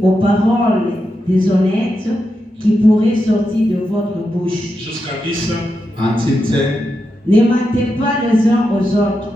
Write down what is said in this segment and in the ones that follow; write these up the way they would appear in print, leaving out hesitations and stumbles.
aux paroles déshonnêtes qui pourraient sortir de votre bouche. Jusqu'à 10. Until 10. Ne mentez pas les uns aux autres,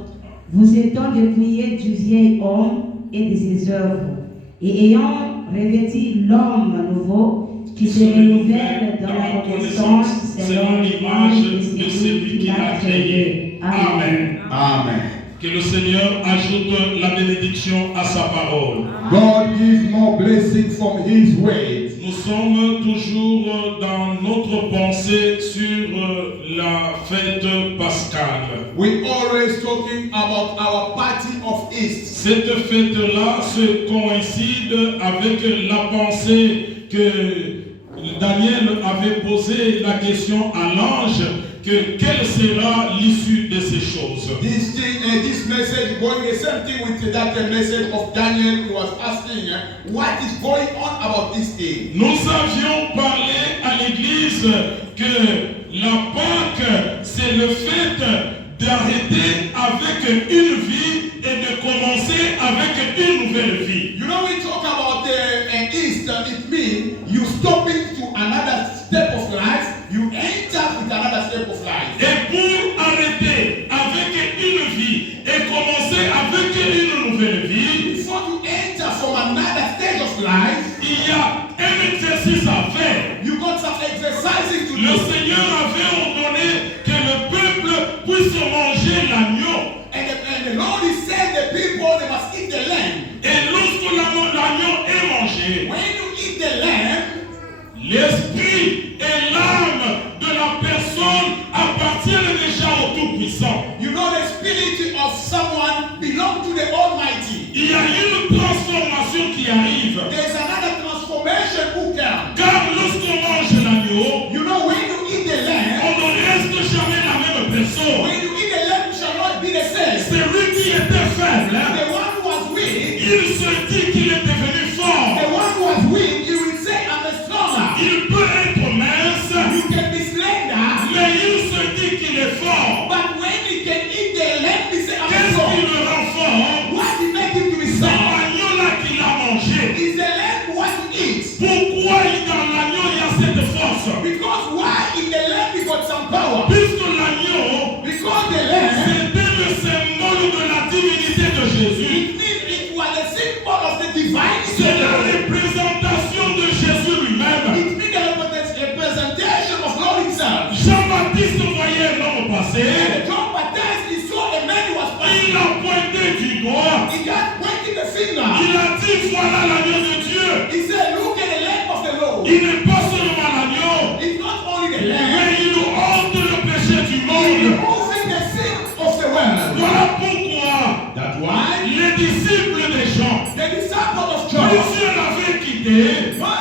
vous étant dépouillés du vieil homme et de ses œuvres, et ayant revêti l'homme nouveau qui se renouvelle dans la connaissance selon l'image de celui qui l'a créé. Amen. Amen. Que le Seigneur ajoute la bénédiction à sa parole. God gives more blessing from His way. Nous sommes toujours dans notre pensée sur la fête pascale. We always talking about our party of East. Cette fête-là se coïncide avec la pensée que Daniel avait posé la question à l'ange que quelle sera l'issue de ces choses. This message going the same thing with that message of Daniel who was asking what is going on about this thing. Nous avions parlé à l'église que la Pâque c'est le fait d'arrêter avec une vie et de commencer avec une nouvelle vie. You know, we talk about Easter, it means you stopping to another step of life, you enter with another step of life. Et pour arrêter avec une vie et commencer avec une nouvelle vie, Before you enter from another stage of life, il y a un exercice à faire. you got some exercising to Le do. Seigneur avait ordonné que le peuple puisse manger l'agneau. And the Lord is saying the people they must eat the lamb. Et lorsque l'agneau est mangé, When you eat the lamb, l'esprit et l'âme de la personne appartiennent déjà au Tout-Puissant. you know the spirit of someone belong to the Almighty. Il y a une transformation qui arrive. There's another transformation who comes. Car lorsqu'on mange l'agneau, You know when you eat the lamb, on ne reste jamais la même personne. when you eat the lamb, you shall not be the same. C'est lui qui était faible. The one who was weak, Il se dit qu'il est devenu fort. the one who was weak, you will say, I'm a stronger. Il peut être mince, You can be slender, mais il se dit qu'il est fort. but when he can eat the lamb, he say, I'm Qu'est-ce strong. qui le rend fort? What he make him to be C'est strong l'agneau-là qu'il a mangé. is the lamb what he eats. Pourquoi dans l'agneau il y a cette force? Because why in the lamb he got some power? Puisque l'agneau, Because the lamb, c'était le symbole de la divinité de Jésus. it means it was the symbol of the divinity. C'est la représentation de Jésus lui-même. It means the representation of Lord himself. Jean-Baptiste voyait un homme passer. And John Baptist, he saw a man who was Il passing. a pointé du doigt. He just pointed the finger. Il a dit voilà l'agneau de Dieu. He said, look at the lamb of the Lord. Il n'est pas seulement l'agneau, It's not only the lamb, mais il nous ôte le péché du it's monde. removing the sin of the world. Voilà pourquoi That's why les disciples des gens, the disciples of John, plusieurs l'avaient quitté. one